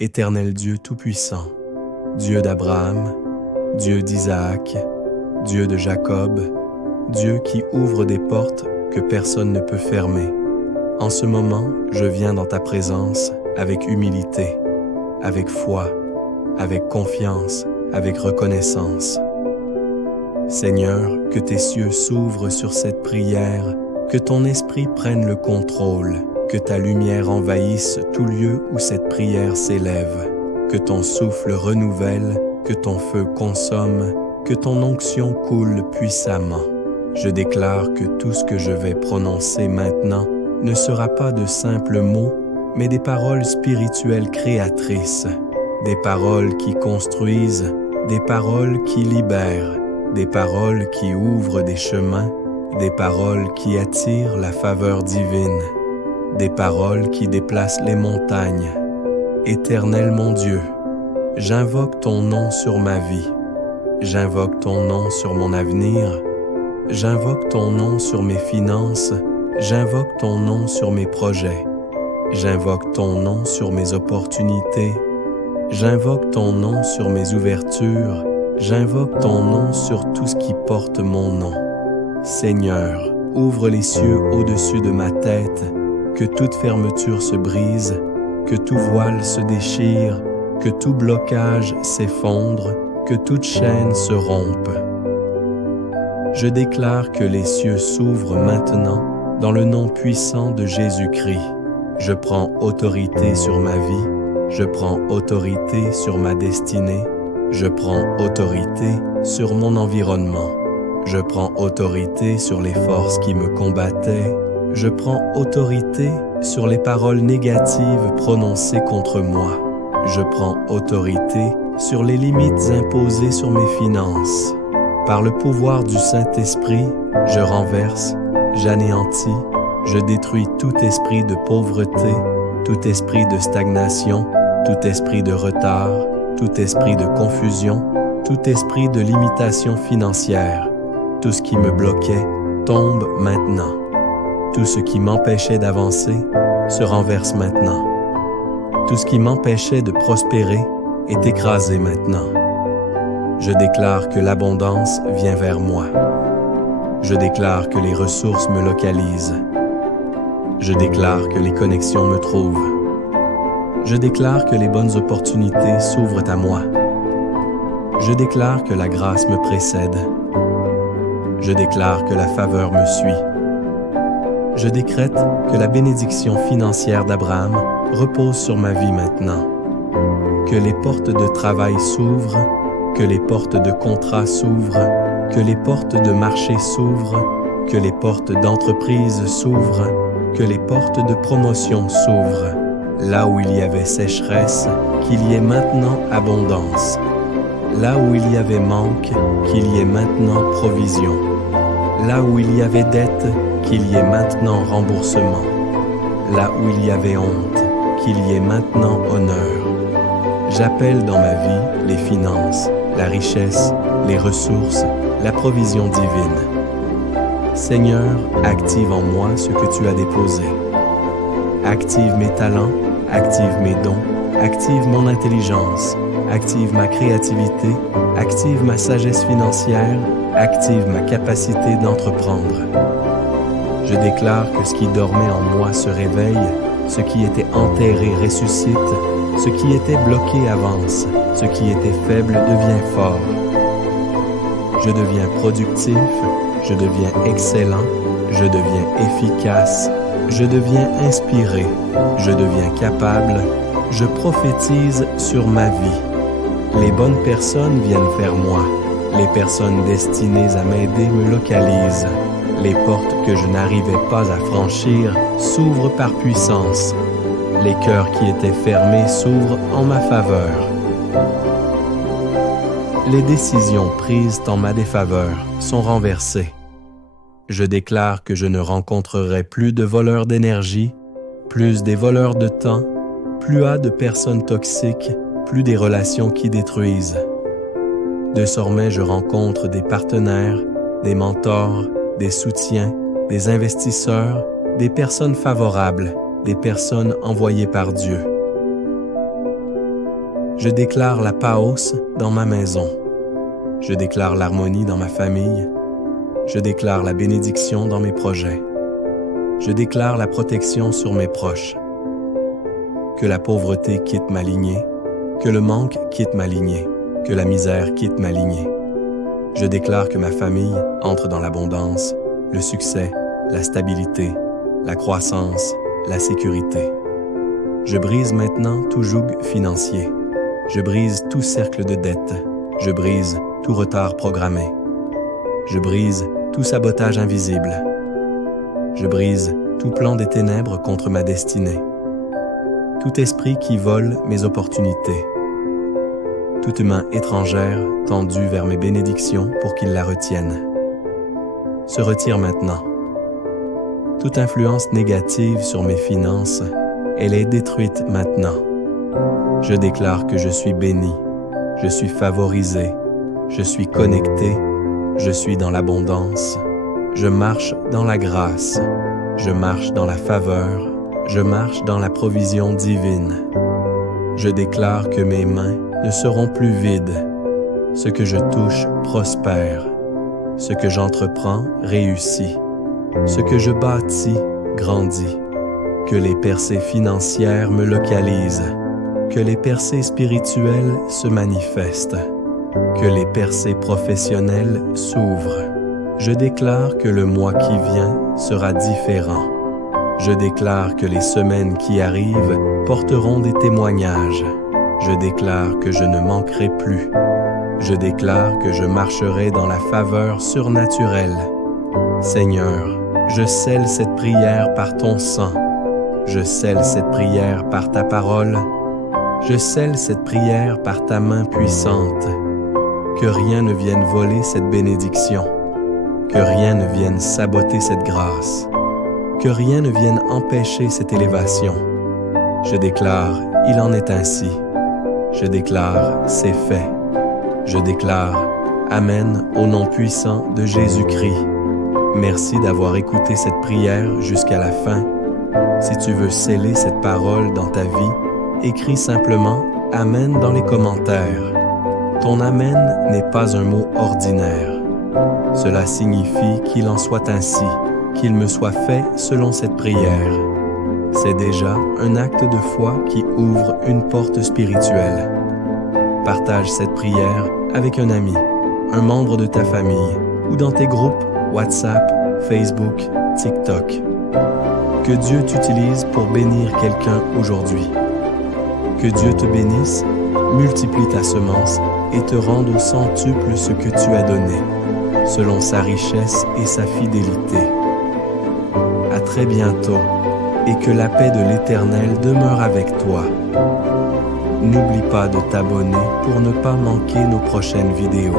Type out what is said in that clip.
Éternel Dieu Tout-Puissant, Dieu d'Abraham, Dieu d'Isaac, Dieu de Jacob, Dieu qui ouvre des portes que personne ne peut fermer. En ce moment, je viens dans ta présence avec humilité, avec foi, avec confiance, avec reconnaissance. Seigneur, que tes cieux s'ouvrent sur cette prière, que ton esprit prenne le contrôle, que ta lumière envahisse tout lieu où cette prière s'élève, que ton souffle renouvelle, que ton feu consomme, que ton onction coule puissamment. Je déclare que tout ce que je vais prononcer maintenant ne sera pas de simples mots, mais des paroles spirituelles créatrices, des paroles qui construisent, des paroles qui libèrent, des paroles qui ouvrent des chemins, des paroles qui attirent la faveur divine, des paroles qui déplacent les montagnes. Éternel mon Dieu, j'invoque ton nom sur ma vie, j'invoque ton nom sur mon avenir, j'invoque ton nom sur mes finances, j'invoque ton nom sur mes projets, j'invoque ton nom sur mes opportunités, j'invoque ton nom sur mes ouvertures, j'invoque ton nom sur tout ce qui porte mon nom. Seigneur, ouvre les cieux au-dessus de ma tête, que toute fermeture se brise, que tout voile se déchire, que tout blocage s'effondre, que toute chaîne se rompe. Je déclare que les cieux s'ouvrent maintenant dans le nom puissant de Jésus-Christ. Je prends autorité sur ma vie, je prends autorité sur ma destinée, je prends autorité sur mon environnement. Je prends autorité sur les forces qui me combattaient. Je prends autorité sur les paroles négatives prononcées contre moi. Je prends autorité sur les limites imposées sur mes finances. Par le pouvoir du Saint-Esprit, je renverse, j'anéantis, je détruis tout esprit de pauvreté, tout esprit de stagnation, tout esprit de retard, tout esprit de confusion, tout esprit de limitation financière. Tout ce qui me bloquait tombe maintenant. Tout ce qui m'empêchait d'avancer se renverse maintenant. Tout ce qui m'empêchait de prospérer est écrasé maintenant. Je déclare que l'abondance vient vers moi. Je déclare que les ressources me localisent. Je déclare que les connexions me trouvent. Je déclare que les bonnes opportunités s'ouvrent à moi. Je déclare que la grâce me précède. Je déclare que la faveur me suit. Je décrète que la bénédiction financière d'Abraham repose sur ma vie maintenant. Que les portes de travail s'ouvrent, que les portes de contrat s'ouvrent, que les portes de marché s'ouvrent, que les portes d'entreprise s'ouvrent, que les portes de promotion s'ouvrent. Là où il y avait sécheresse, qu'il y ait maintenant abondance. Là où il y avait manque, qu'il y ait maintenant provision. Là où il y avait dette, qu'il y ait maintenant remboursement. Là où il y avait honte, qu'il y ait maintenant honneur. J'appelle dans ma vie les finances, la richesse, les ressources, la provision divine. Seigneur, active en moi ce que tu as déposé. Active mes talents, active mes dons, active mon intelligence, active ma créativité, active ma sagesse financière, active ma capacité d'entreprendre. Je déclare que ce qui dormait en moi se réveille, ce qui était enterré ressuscite, ce qui était bloqué avance, ce qui était faible devient fort. Je deviens productif, je deviens excellent, je deviens efficace, je deviens inspiré, je deviens capable, je prophétise sur ma vie. Les bonnes personnes viennent vers moi. Les personnes destinées à m'aider me localisent. Les portes que je n'arrivais pas à franchir s'ouvrent par puissance. Les cœurs qui étaient fermés s'ouvrent en ma faveur. Les décisions prises en ma défaveur sont renversées. Je déclare que je ne rencontrerai plus de voleurs d'énergie, plus des voleurs de temps, plus de personnes toxiques, plus des relations qui détruisent. Désormais, je rencontre des partenaires, des mentors, des soutiens, des investisseurs, des personnes favorables, des personnes envoyées par Dieu. Je déclare la paos dans ma maison. Je déclare l'harmonie dans ma famille. Je déclare la bénédiction dans mes projets. Je déclare la protection sur mes proches. Que la pauvreté quitte ma lignée, que le manque quitte ma lignée, que la misère quitte ma lignée. Je déclare que ma famille entre dans l'abondance, le succès, la stabilité, la croissance, la sécurité. Je brise maintenant tout joug financier. Je brise tout cercle de dette. Je brise tout retard programmé. Je brise tout sabotage invisible. Je brise tout plan des ténèbres contre ma destinée. Tout esprit qui vole mes opportunités. Toute main étrangère tendue vers mes bénédictions pour qu'ils la retiennent. Se retire maintenant. Toute influence négative sur mes finances, elle est détruite maintenant. Je déclare que je suis béni, je suis favorisé, je suis connecté, je suis dans l'abondance, je marche dans la grâce, je marche dans la faveur, je marche dans la provision divine. Je déclare que mes mains ne seront plus vides. Ce que je touche prospère. Ce que j'entreprends réussit. Ce que je bâtis grandit. Que les percées financières me localisent. Que les percées spirituelles se manifestent. Que les percées professionnelles s'ouvrent. Je déclare que le mois qui vient sera différent. Je déclare que les semaines qui arrivent porteront des témoignages. Je déclare que je ne manquerai plus. Je déclare que je marcherai dans la faveur surnaturelle. Seigneur, je scelle cette prière par ton sang. Je scelle cette prière par ta parole. Je scelle cette prière par ta main puissante. Que rien ne vienne voler cette bénédiction. Que rien ne vienne saboter cette grâce. Que rien ne vienne empêcher cette élévation. Je déclare, il en est ainsi. Je déclare, c'est fait. Je déclare, Amen au nom puissant de Jésus-Christ. Merci d'avoir écouté cette prière jusqu'à la fin. Si tu veux sceller cette parole dans ta vie, écris simplement Amen dans les commentaires. Ton Amen n'est pas un mot ordinaire. Cela signifie qu'il en soit ainsi, qu'il me soit fait selon cette prière. C'est déjà un acte de foi qui ouvre une porte spirituelle. Partage cette prière avec un ami, un membre de ta famille ou dans tes groupes WhatsApp, Facebook, TikTok. Que Dieu t'utilise pour bénir quelqu'un aujourd'hui. Que Dieu te bénisse, multiplie ta semence et te rende au centuple ce que tu as donné, selon sa richesse et sa fidélité. À très bientôt, et que la paix de l'Éternel demeure avec toi. N'oublie pas de t'abonner pour ne pas manquer nos prochaines vidéos.